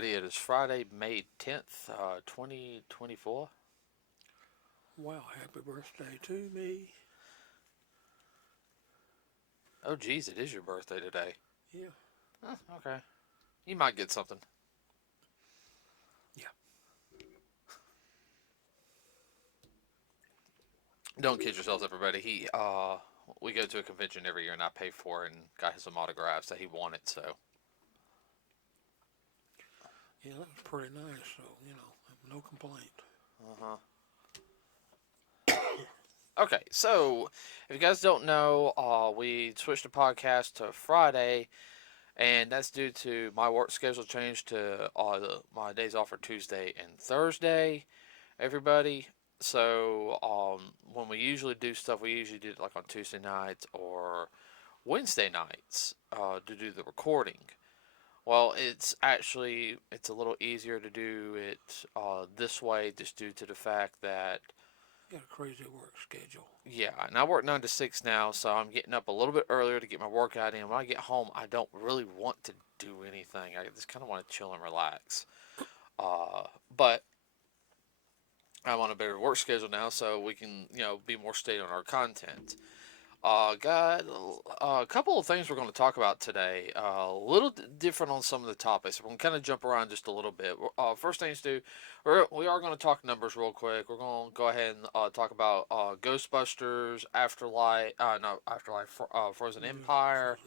everybody. It is Friday, May 10th, 2024. Wow, happy birthday to me. Oh, geez, it is your birthday today. Yeah. Oh, okay. You might get something. Yeah. Don't kid yourselves, everybody. We go to a convention every year, and I pay for it and got him some autographs that he wanted, so. Yeah, that was pretty nice, so, no complaint. Uh-huh. Okay, so if you guys don't know, we switched the podcast to Friday, and that's due to my work schedule change to my days off are Tuesday and Thursday. Everybody, so when we usually do stuff, we usually do it like on Tuesday nights or Wednesday nights to do the recording. Well, it's a little easier to do it this way, just due to the fact that You got a crazy work schedule. yeah, and I work 9 to 6 now, so I'm getting up a little bit earlier to get my workout in. When I get home, I don't really want to do anything. I just kind of want to chill and relax. But I'm on a better work schedule now, so we can be more steady on our content. Got a couple of things we're going to talk about today. A little different on some of the topics. We're going to kind of jump around just a little bit. First things to do, we are going to talk numbers real quick. We're going to go ahead and talk about Ghostbusters, Afterlife, no, Afterlife, Frozen Empire.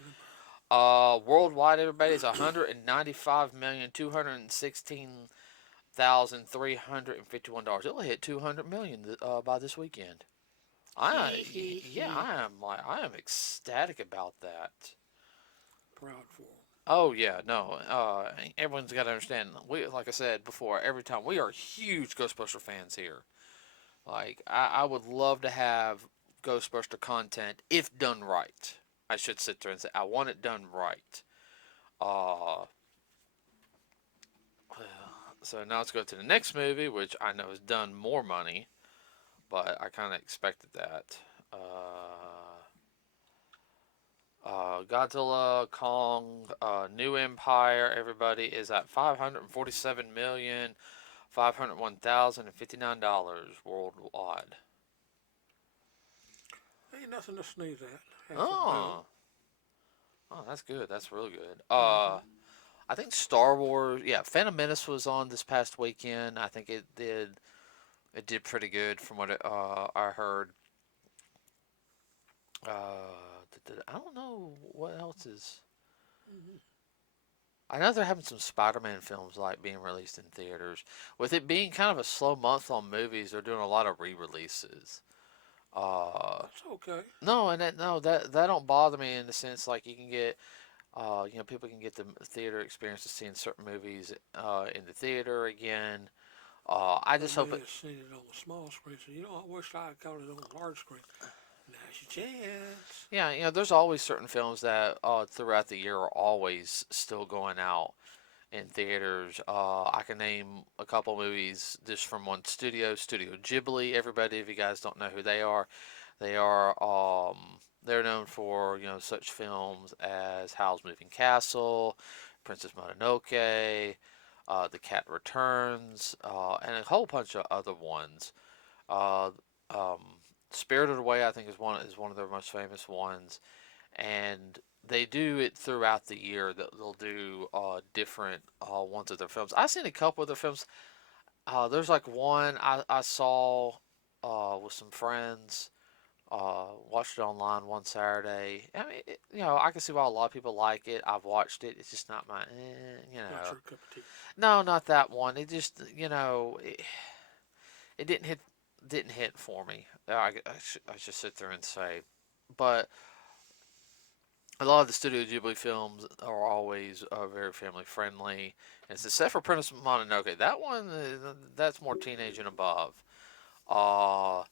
Worldwide, everybody is 195,216,351. It'll hit 200 million by this weekend. I am ecstatic about that. Proud for them. Oh yeah, no. Everyone's got to understand. Like I said before, every time we are huge Ghostbuster fans here. Like I would love to have Ghostbuster content if done right. I should sit there and say I want it done right. Uh, so now let's go to the next movie, which I know has done more money, but I kind of expected that. Godzilla, Kong, New Empire, everybody is at $547,501,059 worldwide. Ain't nothing to sneeze at. Half a bill. Oh, oh, that's good. That's really good. Mm-hmm. I think Star Wars, yeah, Phantom Menace was on this past weekend. I think it did pretty good from what I heard. I don't know what else is. Mm-hmm. I know they're having some Spider-Man films like being released in theaters. With it being kind of a slow month on movies, they're doing a lot of re-releases. Uh, That's okay. no, and that don't bother me in the sense like you can get, people can get the theater experience of seeing certain movies in the theater again. I They just may hope it. have seen it on the small screen, so I wish I got it on the large screen. Now's your chance. Yeah, there's always certain films that throughout the year are always still going out in theaters. I can name a couple movies just from one studio, Studio Ghibli. Everybody, if you guys don't know who they are they're known for such films as Howl's Moving Castle, Princess Mononoke, The Cat Returns, and a whole bunch of other ones. Uh, um, Spirited Away, I think, is one of their most famous ones, and they do it throughout the year. They'll do different ones of their films. I've seen a couple of their films. There's like one I saw with some friends. Watched it online one Saturday. I mean, I can see why a lot of people like it. I've watched it. It's just not my, Not your cup of tea. No, not that one. It just, it didn't hit for me. I should sit there and say, but a lot of the Studio Ghibli films are always very family friendly. And except for Princess Mononoke, that one that's more teenage and above. Uh,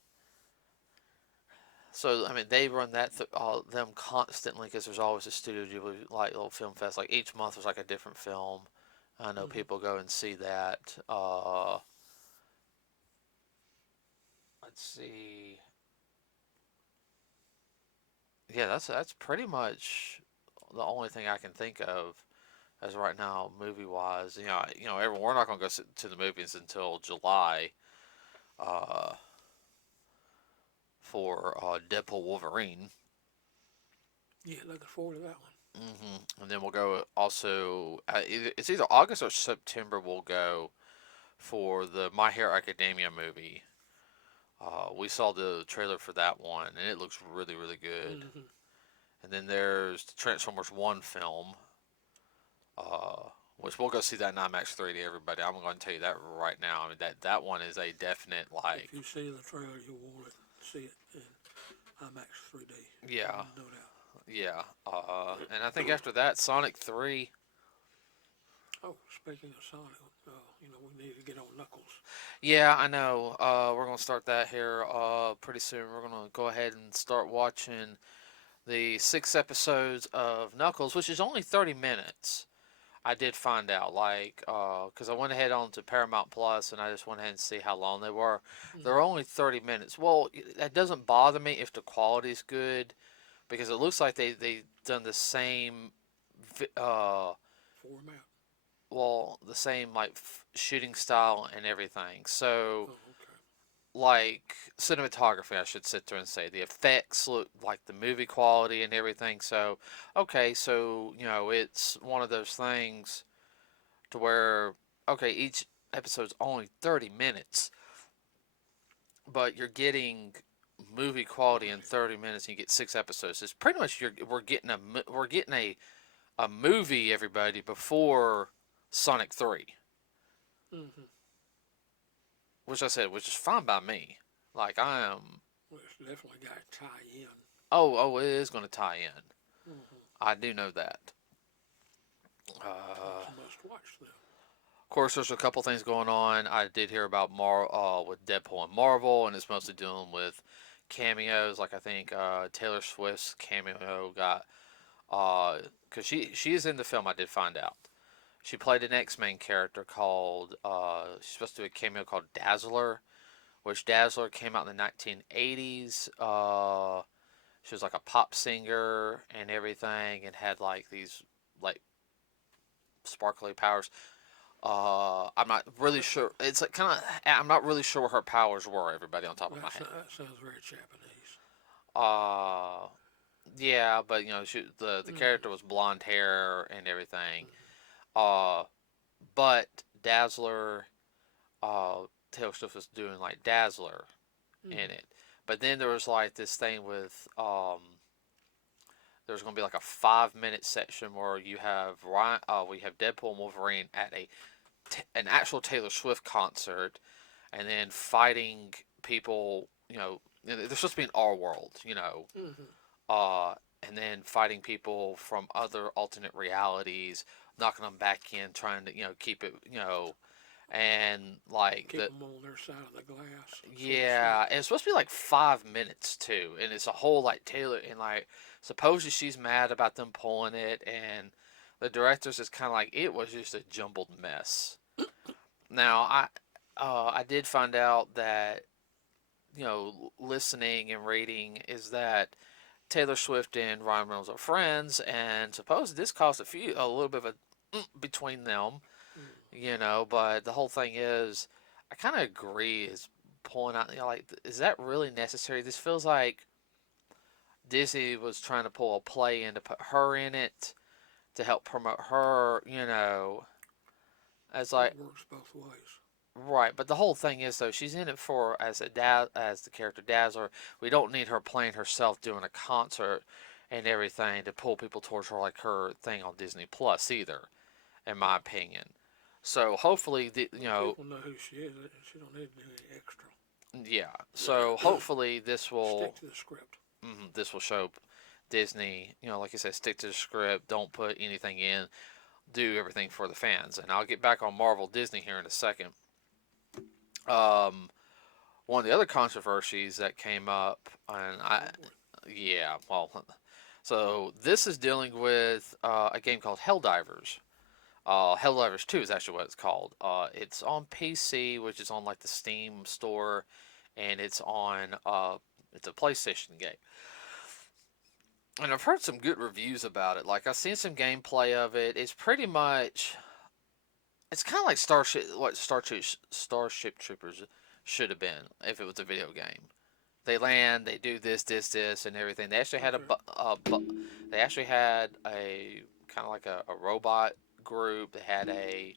so I mean they run them constantly because there's always a Studio Ghibli like little film fest. Like each month there's like a different film. I know Mm-hmm. people go and see that. Let's see. Yeah, that's pretty much the only thing I can think of as right now, movie wise. Everyone, we're not gonna go to the movies until July, uh, for Deadpool Wolverine. Yeah, looking forward to that one. And then we'll go also. It's either August or September. We'll go for the My Hero Academia movie. We saw the trailer for that one, and it looks really, really good. Mm-hmm. And then there's the Transformers One film, uh, which we'll go see that in IMAX 3D. Everybody, I'm going to tell you that right now. I mean, that one is a definite like. If you see the trailer, you'll want to see it in IMAX 3D. Yeah, No doubt. yeah. And I think after that, Sonic 3. Oh, speaking of Sonic, we need to get on Knuckles. Yeah, I know. We're gonna start that here pretty soon. We're gonna go ahead and start watching the 6 episodes of Knuckles, which is only 30 minutes. I did find out, like, because I went ahead on to Paramount Plus and I just went ahead and see how long they were. They're only 30 minutes. Well, that doesn't bother me if the quality's good, because it looks like they done the same, Format. well, the same like shooting style and everything. So, Oh, okay. like cinematography, I should sit there and say the effects look like the movie quality and everything. So, okay, so it's one of those things to where okay, each episode's only 30 minutes, but you're getting movie quality in 30 minutes, and you get 6 episodes. It's pretty much we're getting a movie, everybody, before Sonic 3, Mm-hmm. which I said, which is fine by me. Like I am. Well, it's definitely got to tie in. Oh, it is going to tie in. Mm-hmm. I do know that. It's a must watch, though. Of course, there's a couple things going on. I did hear about with Deadpool and Marvel, and it's mostly dealing with cameos. Like I think Taylor Swift's cameo got because she is in the film. I did find out she played an X-Men character called she's supposed to do a cameo called Dazzler, which Dazzler came out in the 1980s. She was like a pop singer and everything, and had like these like sparkly powers. I'm not really sure. It's like kind of. I'm not really sure what her powers were. Everybody on top of my head. That sounds very Japanese. Uh, yeah, but the Mm-hmm. character was blonde hair and everything. Uh, but Dazzler, Taylor Swift was doing like Dazzler in Mm-hmm. it. But then there was like this thing with there's going to be like a 5 minute section where you have we have Deadpool and Wolverine at an actual Taylor Swift concert, and then fighting people. They're supposed to be in our world. Mm-hmm. And then fighting people from other alternate realities, knocking them back in, trying to keep it and like Keep them on their side of the glass. yeah, and it's supposed to be like 5 minutes too, and it's a whole like Taylor and like supposedly she's mad about them pulling it, and the director's just kind of like it was just a jumbled mess. Now I did find out that listening and reading is that Taylor Swift and Ryan Reynolds are friends, and supposedly this caused a little bit of a between them, But the whole thing is, I kind of agree. Is pulling out, like, is that really necessary? This feels like Disney was trying to pull a play in to put her in it to help promote her, as like It works both ways. right. But the whole thing is though, she's in it for as as the character Dazzler. We don't need her playing herself doing a concert and everything to pull people towards her like her thing on Disney Plus either, in my opinion. So hopefully, People know who she is. She don't need to do any extra. yeah. So hopefully this will Stick to the script. this will show Disney, like I said, stick to the script. Don't put anything in. Do everything for the fans. And I'll get back on Marvel Disney here in a second. One of the other controversies that came up, and yeah, well, so this is dealing with a game called Helldivers. Helldivers 2 is actually what it's called. It's on PC, which is on like the Steam store, and it's on it's a PlayStation game. And I've heard some good reviews about it. Like I've seen some gameplay of it. It's pretty much, it's kind of like Starship Troopers should have been if it was a video game. They land, they do this, and everything. They actually had Okay. they actually had a kind of like a robot group. They had a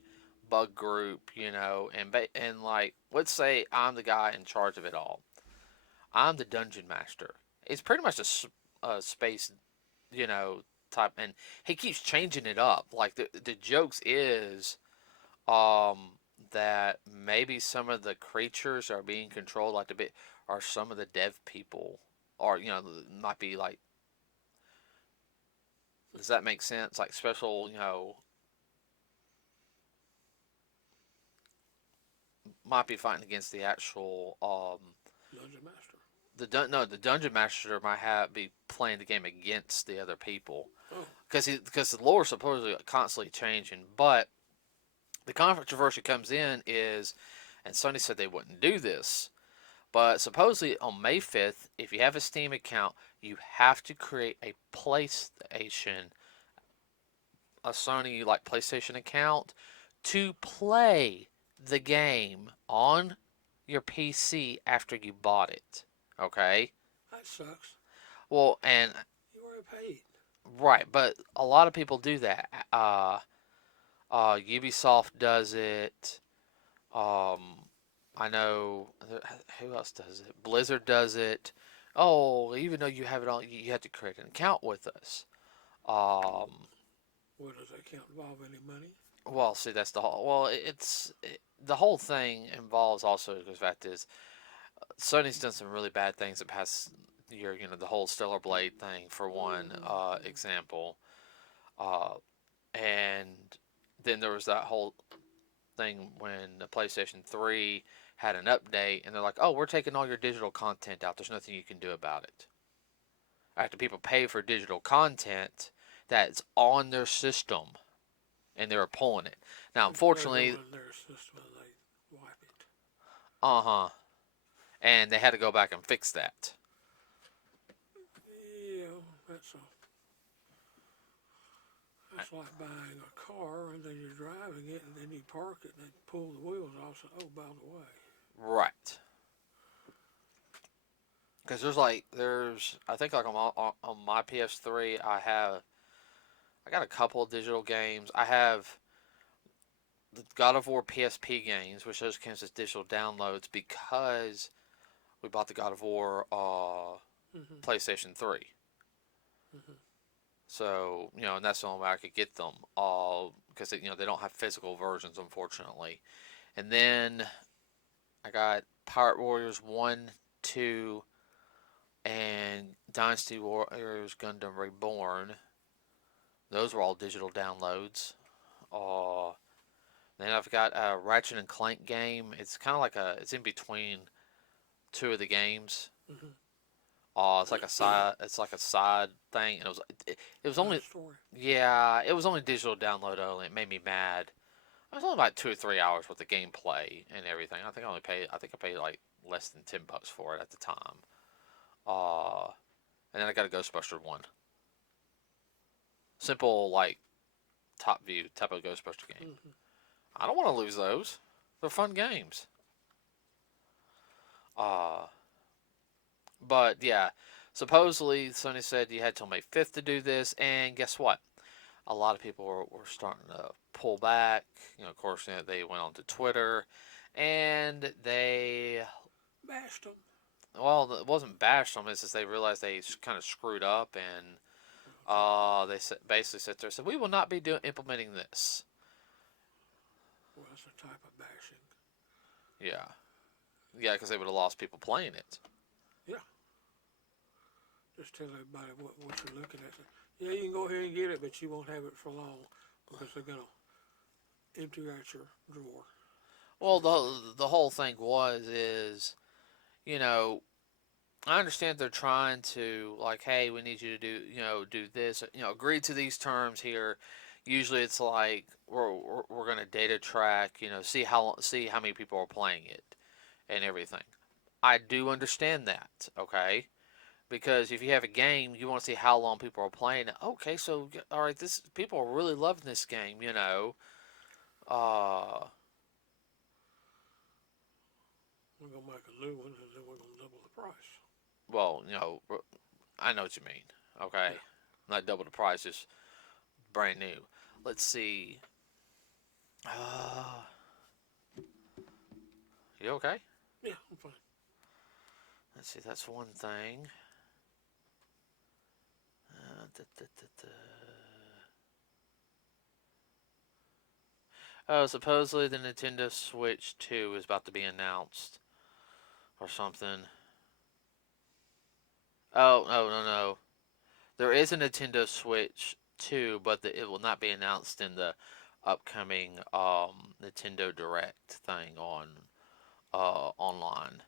bug group, and like let's say I'm the guy in charge of it all. I'm the dungeon master. It's pretty much a space, type, and he keeps changing it up. Like the jokes is um that maybe some of the creatures are being controlled like the bit are some of the dev people, or might be like, does that make sense, like special, might be fighting against the actual Dungeon Master. the dungeon master might have be playing the game against the other people, Oh. because the lore is supposedly constantly changing. But the controversy comes in is, and Sony said they wouldn't do this, but supposedly on May 5th, if you have a Steam account, you have to create a Sony like PlayStation account to play the game on your PC after you bought it. Okay? That sucks. Well, and You already paid. right, but a lot of people do that. Ubisoft does it. I know who else does it. Blizzard does it. Oh, even though you have it on, you have to create an account with us. Um, Well, does that count involve any money? well, see, that's the whole. Well, the whole thing involves also the fact is Sony's done some really bad things the past year. The whole Stellar Blade thing for one example, uh, and then there was that whole thing when the PlayStation 3 had an update, and they're like, "Oh, we're taking all your digital content out. There's nothing you can do about it." After people pay for digital content that's on their system, and they were pulling it. Now, They put it unfortunately, on their system and they wipe it. uh huh, and they had to go back and fix that. Yeah, that's like buying a car and then you're driving it and then you park it and then pull the wheels off. So, oh, by the way, Right. Because I think like on my PS3, I got a couple of digital games. I have the God of War PSP games, which those counts as digital downloads because we bought the God of War mm-hmm, PlayStation 3. mm-hmm. So, and that's the only way I could get them, because they don't have physical versions, unfortunately. And then I got Pirate Warriors 1, 2, and Dynasty Warriors Gundam Reborn. Those were all digital downloads. Uh, then I've got a Ratchet and Clank game. It's kind of like it's in between two of the games. Mm-hmm. It's like a side. It's like a side thing, and it was only, Side story. yeah, it was only digital download only. It made me mad. It was only about 2 or 3 hours worth of gameplay and everything. I think I paid like less than $10 for it at the time. Uh, and then I got a Ghostbuster one. Simple like top view type of Ghostbuster game. Mm-hmm. I don't want to lose those. They're fun games. Uh, but yeah, supposedly Sony said you had till May 5th to do this, and guess what? A lot of people were starting to pull back. Of course, they went on to Twitter, and they, Bashed them. well, it wasn't bashed them. It's just they realized they kind of screwed up, and they basically sat there and said, "We will not be implementing this." Well, that's a type of bashing. Yeah, yeah, because they would have lost people playing it. Yeah. Just tell everybody what you're looking at. Yeah, you can go ahead and get it, but you won't have it for long because they're gonna empty out your drawer. Well, the whole thing is, you know, I understand they're trying to like, hey, we need you to do this, agree to these terms here. Usually, it's like we're gonna data track, see how many people are playing it and everything. I do understand that, okay, Because if you have a game, you want to see how long people are playing it. Okay, so all right, this people are really loving this game. Uh, We're gonna make a new one, and then we're gonna double the price. well, I know what you mean. Okay, Yeah. not double the price, just brand new. Let's see. Uh, you okay? Yeah, I'm fine. Let's see. That's one thing. Da, da, da, da. Oh, supposedly the Nintendo Switch 2 is about to be announced or something. Oh, no, no, no. There is a Nintendo Switch 2, but it will not be announced in the upcoming Nintendo Direct thing on online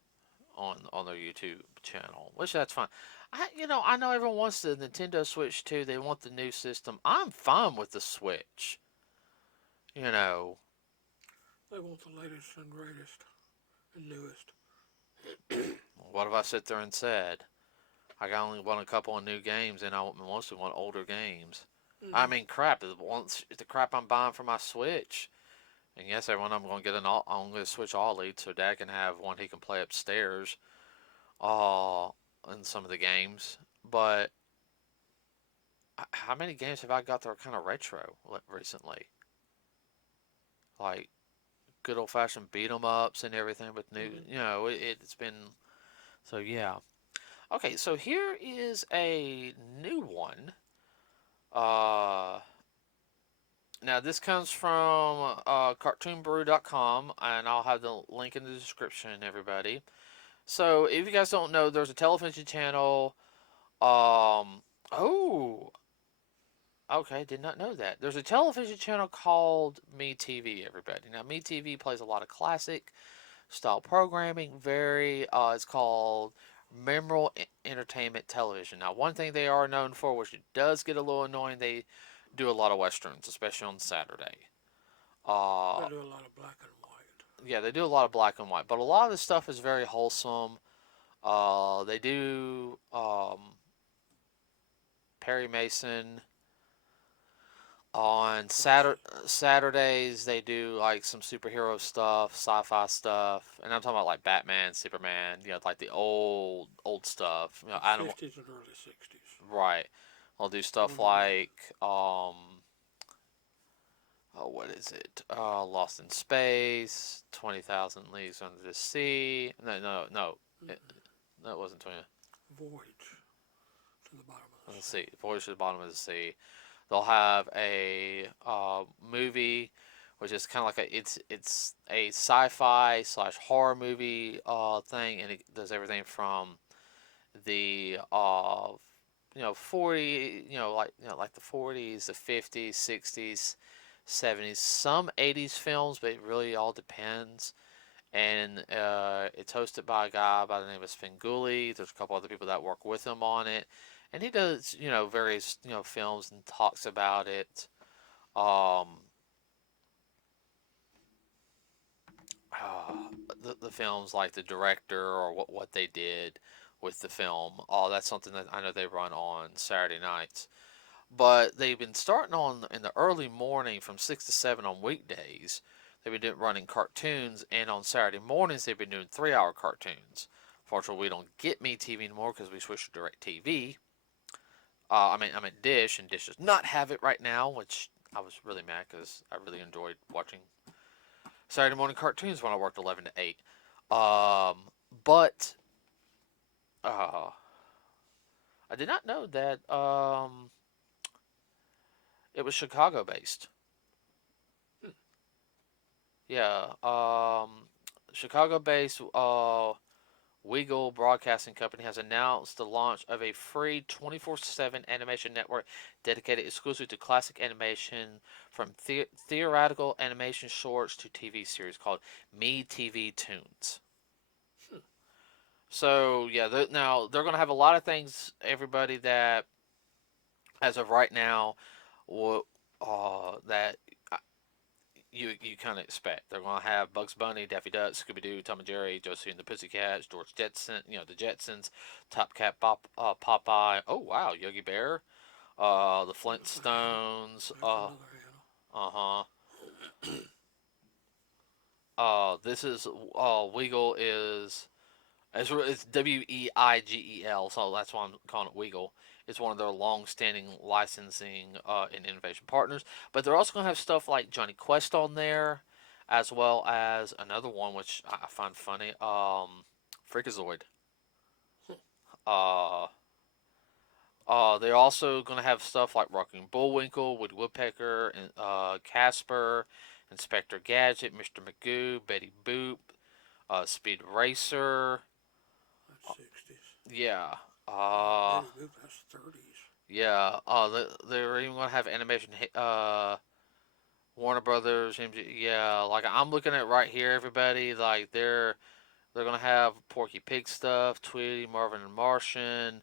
on their YouTube channel, which that's fine. I know everyone wants the Nintendo Switch 2. They want the new system. I'm fine with the Switch. You know, They want the latest and greatest and newest. what if I sit there and said I only want a couple of new games and I mostly want older games? I Mm-hmm. mean, crap. The crap I'm buying for my Switch. And yes, everyone, I'm going to get I'm going to switch all leads so Dad can have one he can play upstairs. Uh, in some of the games. But how many games have I got that are kind of retro recently? Like good old fashioned beat 'em ups and everything with new. Mm-hmm. It's been so yeah. Okay, so here is a new one. Uh, Now this comes from cartoonbrew.com, and I'll have the link in the description, everybody. So if you guys don't know, there's a television channel. Oh, okay, did not know that. There's a television channel called MeTV, everybody. Now, MeTV plays a lot of classic style programming. It's called Memorable Entertainment Television. Now, one thing they are known for, which does get a little annoying, they do a lot of westerns, especially on Saturday. They Uh, do a lot of black and white. yeah, they do a lot of black and white, but a lot of the stuff is very wholesome. They do Perry Mason. On Saturdays, they do like some superhero stuff, sci-fi stuff, and I'm talking about like Batman, Superman, like the old stuff. The Animal, 50s and early 60s. right? I'll do stuff Wonder Woman. like oh, what is it? Lost in Space, 20,000 Leagues Under the Sea. No, no, no, it, Mm-hmm. no, it wasn't 20. Voyage to the bottom of the Let's sea. see, Voyage to the Bottom of the Sea. They'll have a movie, which is kind of like it's a sci-fi slash horror movie thing, and it does everything from the 40 like the 40s, the 50s, 60s, 70s, some 80s films, but it really all depends. And it's hosted by a guy by the name of Svengoolie. There's a couple other people that work with him on it, and he does various films and talks about it. Um, uh, the films like the director or what they did with the film. Oh, that's something that I know they run on Saturday nights. But they've been starting on in the early morning from 6 to 7 on weekdays. They've been running cartoons, and on Saturday mornings they've been doing 3-hour cartoons. Fortunately, we don't get MeTV anymore because we switched to DirecTV. I mean Dish, and Dish does not have it right now, which I was really mad because I really enjoyed watching Saturday morning cartoons when I worked 11 to 8. But uh, I did not know that it was Chicago based. Yeah, Chicago-based Weagle Broadcasting Company has announced the launch of a free 24/7 animation network dedicated exclusively to classic animation, from theoretical animation shorts to TV series, called METVTOONS. Hmm. So yeah, now they're gonna have a lot of things. Everybody that, as of right now, that you kind of expect. They're going to have Bugs Bunny, Daffy Duck, Scooby Doo, Tom and Jerry, Josie and the Pussycats, George Jetson, the Jetsons, Top Cat, Popeye. Oh wow, Yogi Bear, the Flintstones. There's another handle. Uh huh. This is Weagle is it's WEIGEL, so that's why I'm calling it Weagle. It's one of their long-standing licensing and innovation partners. But they're also going to have stuff like Johnny Quest on there, as well as another one which I find funny, Freakazoid. Uh, they're also going to have stuff like Rocking Bullwinkle, Woody Woodpecker, and Casper, Inspector Gadget, Mr. Magoo, Betty Boop, Speed Racer. That's 60s. Yeah. Betty Boop, that's 30s. Yeah. They're even going to have animation. Warner Brothers. Yeah. Like I'm looking at right here, everybody. Like they're going to have Porky Pig stuff, Tweety, Marvin and Martian.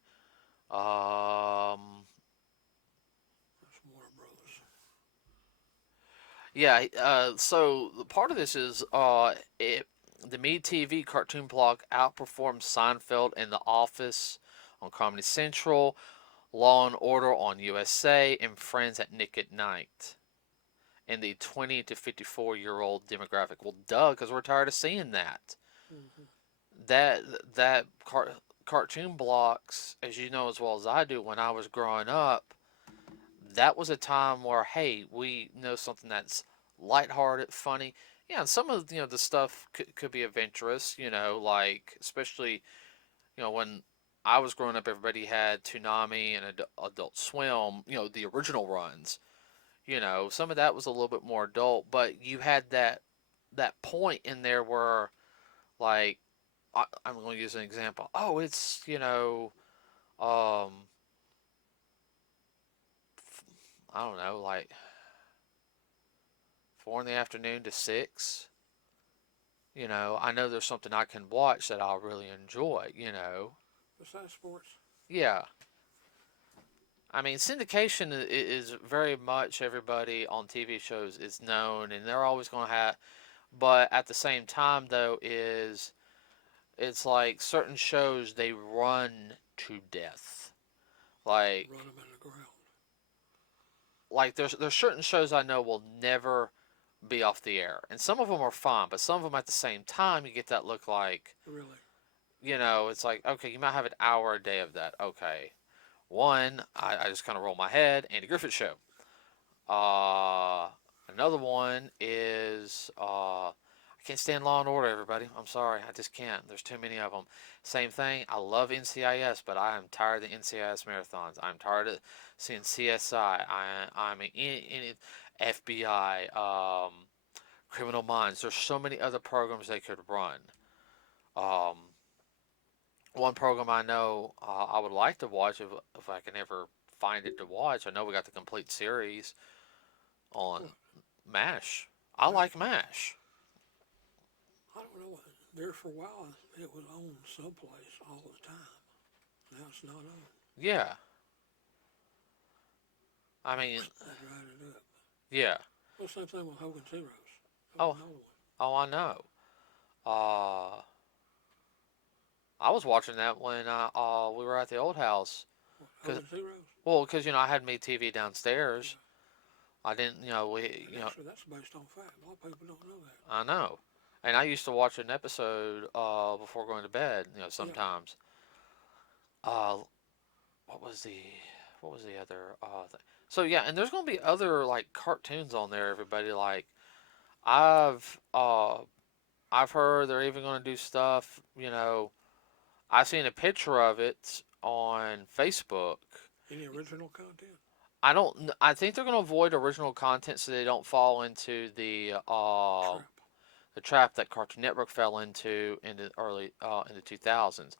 That's Warner Brothers. Yeah. So part of this is the MeTV cartoon block outperformed Seinfeld and The Office on Comedy Central, Law and Order on USA, and Friends at Nick at Night. In the 20 to 54-year-old demographic. Well, duh, because we're tired of seeing that. Mm-hmm. That cartoon blocks, as you know as well as I do, when I was growing up, that was a time where, hey, we know something that's lighthearted, funny. Yeah, and some of the stuff could be of interest. Like especially when I was growing up, everybody had Toonami and Adult Swim. The original runs. Some of that was a little bit more adult, but you had that point in there where, like, I'm going to use an example. Oh, it's I don't know, like 4 in the afternoon to 6. I know there's something I can watch that I'll really enjoy. Besides sports? Yeah. I mean, syndication is very much everybody on TV shows is known, and they're always going to have. But at the same time, though, it's like certain shows they run to death. Like Run them in the ground. there's certain shows I know will never be off the air, and some of them are fine, but some of them at the same time you get that look like. Really? It's like, okay, you might have an hour a day of that. Okay. One, I just kind of roll my head. Andy Griffith Show. Another one is I can't stand Law and Order. Everybody, I'm sorry, I just can't. There's too many of them. Same thing. I love NCIS, but I am tired of the NCIS marathons. I'm tired of seeing CSI. I'm in FBI, Criminal Minds. There's so many other programs they could run. Um, One program I know I would like to watch if I can ever find it to watch. I know we got the complete series on MASH. I like MASH. I don't know. There for a while, it was on someplace all the time. Now it's not on. Yeah. I mean, They dried it up. yeah. Well, same thing with Hogan's Heroes. Oh, oh, I know. I was watching that when we were at the old house. Hogan's Heroes? Well, because I had me TV downstairs. Yeah. I didn't, Actually, that's based on fact. A lot of people don't know that. I know, and I used to watch an episode before going to bed. Sometimes. Yeah. What was the other thing? So yeah, and there's gonna be other like cartoons on there. Everybody like, I've heard they're even gonna do stuff. I've seen a picture of it on Facebook. Any original content? I think they're going to avoid original content so they don't fall into the trap that Cartoon Network fell into in the early in the 2000s.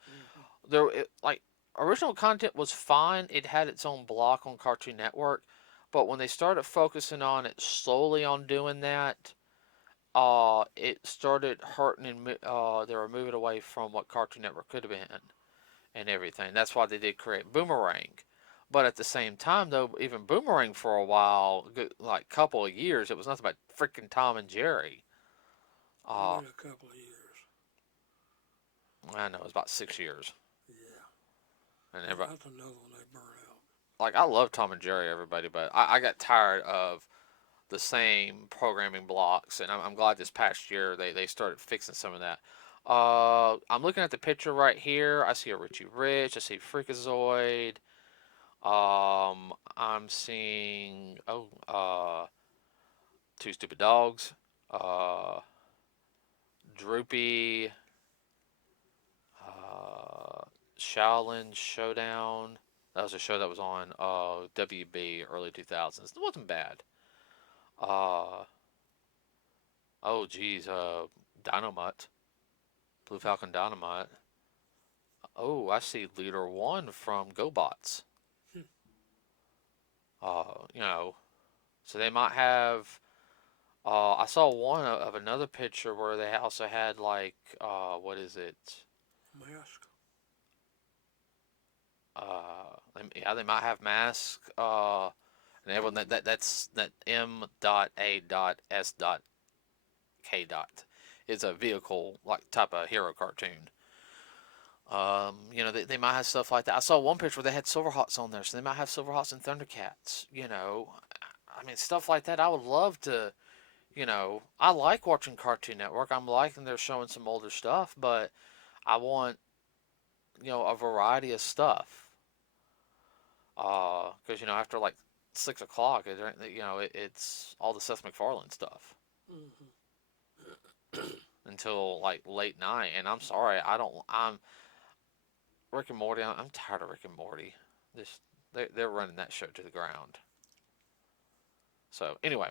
Like original content was fine. It had its own block on Cartoon Network, but when they started focusing on it slowly on doing that, it started hurting and they were moving away from what Cartoon Network could have been and everything. That's why they did create Boomerang. But at the same time, though, even Boomerang for a while, like couple of years, it was nothing but freaking Tom and Jerry. What do you Uh, mean a couple of years? I know it was about 6 years, Yeah. and everybody, That's another one they burn out. like I love Tom and Jerry, everybody, but I got tired of the same programming blocks, and I'm glad this past year they started fixing some of that. I'm looking at the picture right here. I see a Richie Rich. I see Freakazoid. I'm seeing Two Stupid Dogs. Uh, Droopy. Shaolin Showdown. That was a show that was on WB early 2000s. It wasn't bad. Uh, oh geez, Dynamite. Blue Falcon Dynamite. Oh, I see Leader One from GoBots. Hmm. You know, so they might have. I saw one of another picture where they also had like, what is it? Mask. Yeah, they might have Mask. And everyone that's that M.A.S.K. is a vehicle like type of hero cartoon. They might have stuff like that. I saw one picture where they had Silverhawks on there, so they might have Silverhawks and Thundercats. I mean, stuff like that. I would love to. I like watching Cartoon Network. I'm liking they're showing some older stuff, but I want a variety of stuff. Because after like 6 o'clock, it's all the Seth MacFarlane stuff Mm-hmm. until like late night. And I'm sorry, I don't. I'm Rick and Morty. I'm tired of Rick and Morty. This they're running that show to the ground. So anyway,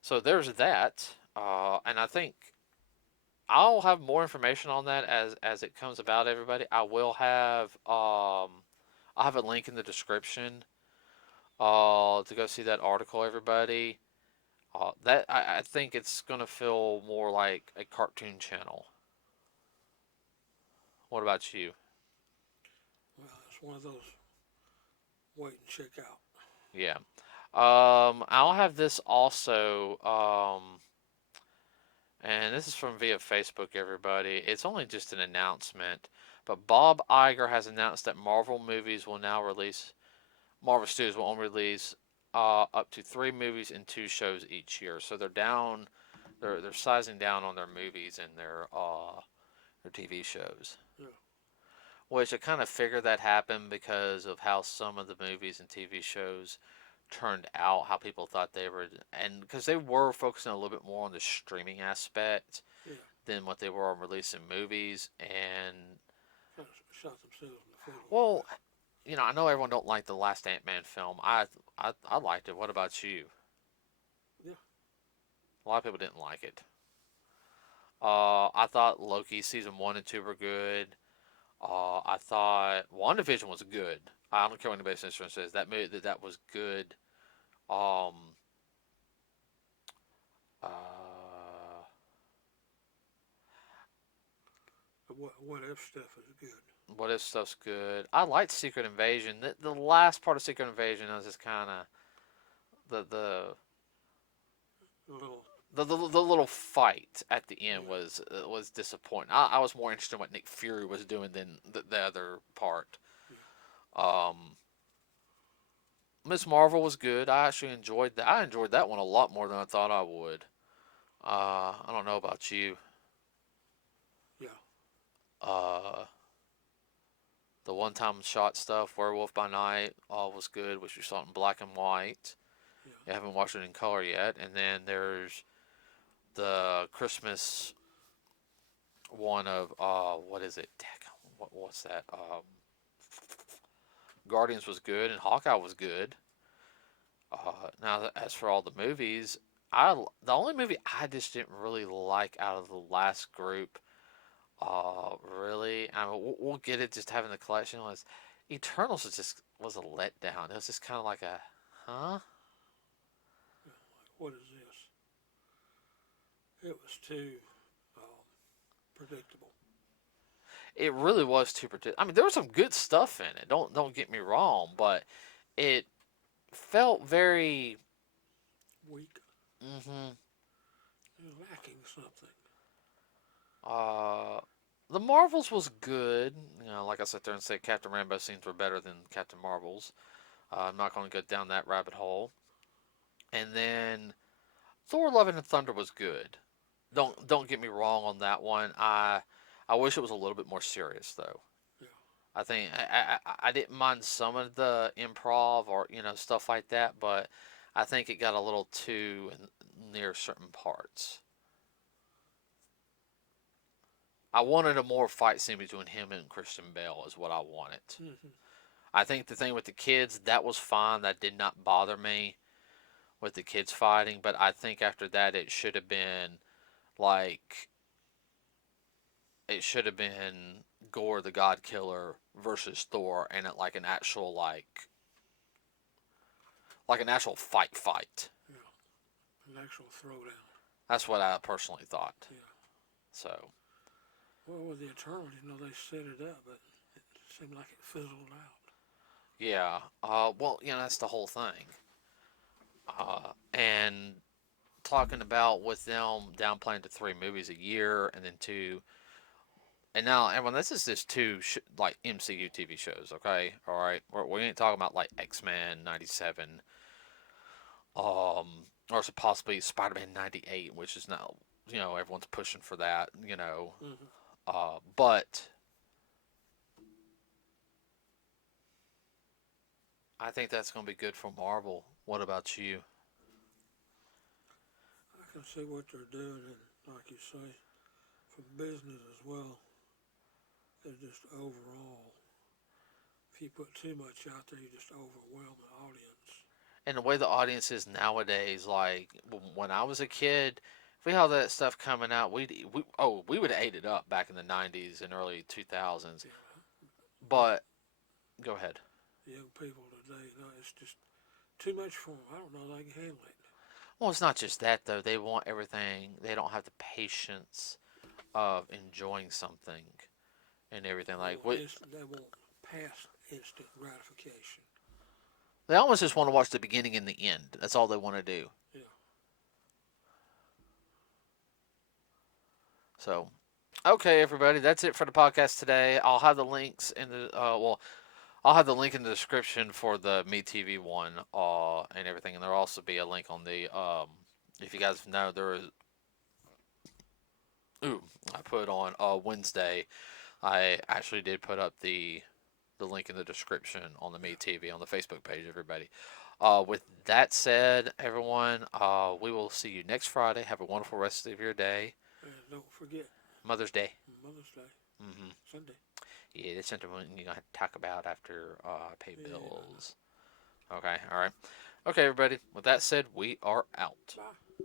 so there's that. And I think I'll have more information on that as it comes about. Everybody, I will have I'll have a link in the description to go see that article. Everybody, that I think it's gonna feel more like a cartoon channel. What about you? Well, it's one of those wait and check out. Yeah. I'll have this also. And this is from via Facebook, everybody. It's only just an announcement, but Bob Iger has announced that Marvel Studios will only release up to 3 movies and 2 shows each year. So they're down, they're sizing down on their movies and their TV shows. Yeah. Which I kind of figured that happened because of how some of the movies and TV shows turned out, how people thought they were, and because they were focusing a little bit more on the streaming aspect Yeah. than what they were on releasing movies. And Kind of shot themselves in the foot a little well, bit. I know everyone don't like the last Ant-Man film. I liked it. What about you? Yeah. A lot of people didn't like it. I thought Loki season 1 and 2 were good. I thought WandaVision was good. I don't care what anybody says that movie that was good. Um, uh, The what if stuff is good. what if stuff's good? I liked Secret Invasion. The last part of Secret Invasion was just kind of the the A little. the little fight at the end Yeah. was disappointing. I was more interested in what Nick Fury was doing than the other part. Yeah. Um, Miss Marvel was good. I actually enjoyed that. I enjoyed that one a lot more than I thought I would. I don't know about you. Yeah. Uh, the one time shot stuff, Werewolf by Night, all was good, which we saw in black and white. Yeah. You haven't watched it in color yet. And then there's the Christmas one of what is it? What's that? Guardians was good and Hawkeye was good. Now as for all the movies, the only movie I just didn't really like out of the last group, really, I mean, we'll get it. Just having the collection was Eternals was a letdown. It was just kind of like a, huh? Like, what is this? It was too predictable. It really was too predictable. I mean, there was some good stuff in it. Don't get me wrong, but it felt very. Weak. Mm-hmm. They're lacking something. Uh, the Marvels was good. You know, like I sat there and said, Captain Rainbow scenes were better than Captain Marvels. I'm not going to go down that rabbit hole. And then Thor: Love and Thunder was good. Don't get me wrong on that one. I wish it was a little bit more serious though. Yeah. I think I didn't mind some of the improv or stuff like that, but I think it got a little too near certain parts. I wanted a more fight scene between him and Christian Bale is what I wanted. Mm-hmm. I think the thing with the kids that was fine. That did not bother me with the kids fighting, but I think after that like it should have been Gore the God Killer versus Thor, and it like an actual like an actual fight. Yeah. An actual throwdown. That's what I personally thought. Yeah. So Well, with the Eternals, they set it up, but it seemed like it fizzled out. yeah, well, that's the whole thing. And talking about with them downplaying to 3 movies a year, and then two, and now everyone, this is just two like MCU TV shows, okay? All right, we ain't talking about like X-Men '97, or possibly Spider-Man '98, which is now everyone's pushing for that, Mm-hmm. but I think that's going to be good for Marvel. What about you? I can see what they're doing, and like you say, for business as well. It's just overall, if you put too much out there, you just overwhelm the audience. And the way the audience is nowadays, like when I was a kid, if we had that stuff coming out, we would have ate it up back in the '90s and early 2000s. Yeah. But But go ahead. young people today, it's just too much for them. I don't know they can handle it. Well, it's not just that though. They want everything. They don't have the patience of enjoying something and everything. Like what They want past instant gratification. they almost just want to watch the beginning and the end. That's all they want to do. Yeah. So, okay, everybody, that's it for the podcast today. I'll have the links in the I'll have the link in the description for the MeTV one, and everything, and there'll also be a link on the if you guys know there is. Ooh, I put on Wednesday. I actually did put up the link in the description on the MeTV on the Facebook page. Everybody. With that said, everyone, we will see you next Friday. Have a wonderful rest of your day. And don't forget Mother's Day. Mother's Day, Mm-hmm. Sunday. Yeah, that's something you're gonna have to talk about after I pay Yeah. bills. Okay, all right. Okay, everybody. With that said, we are out. Bye.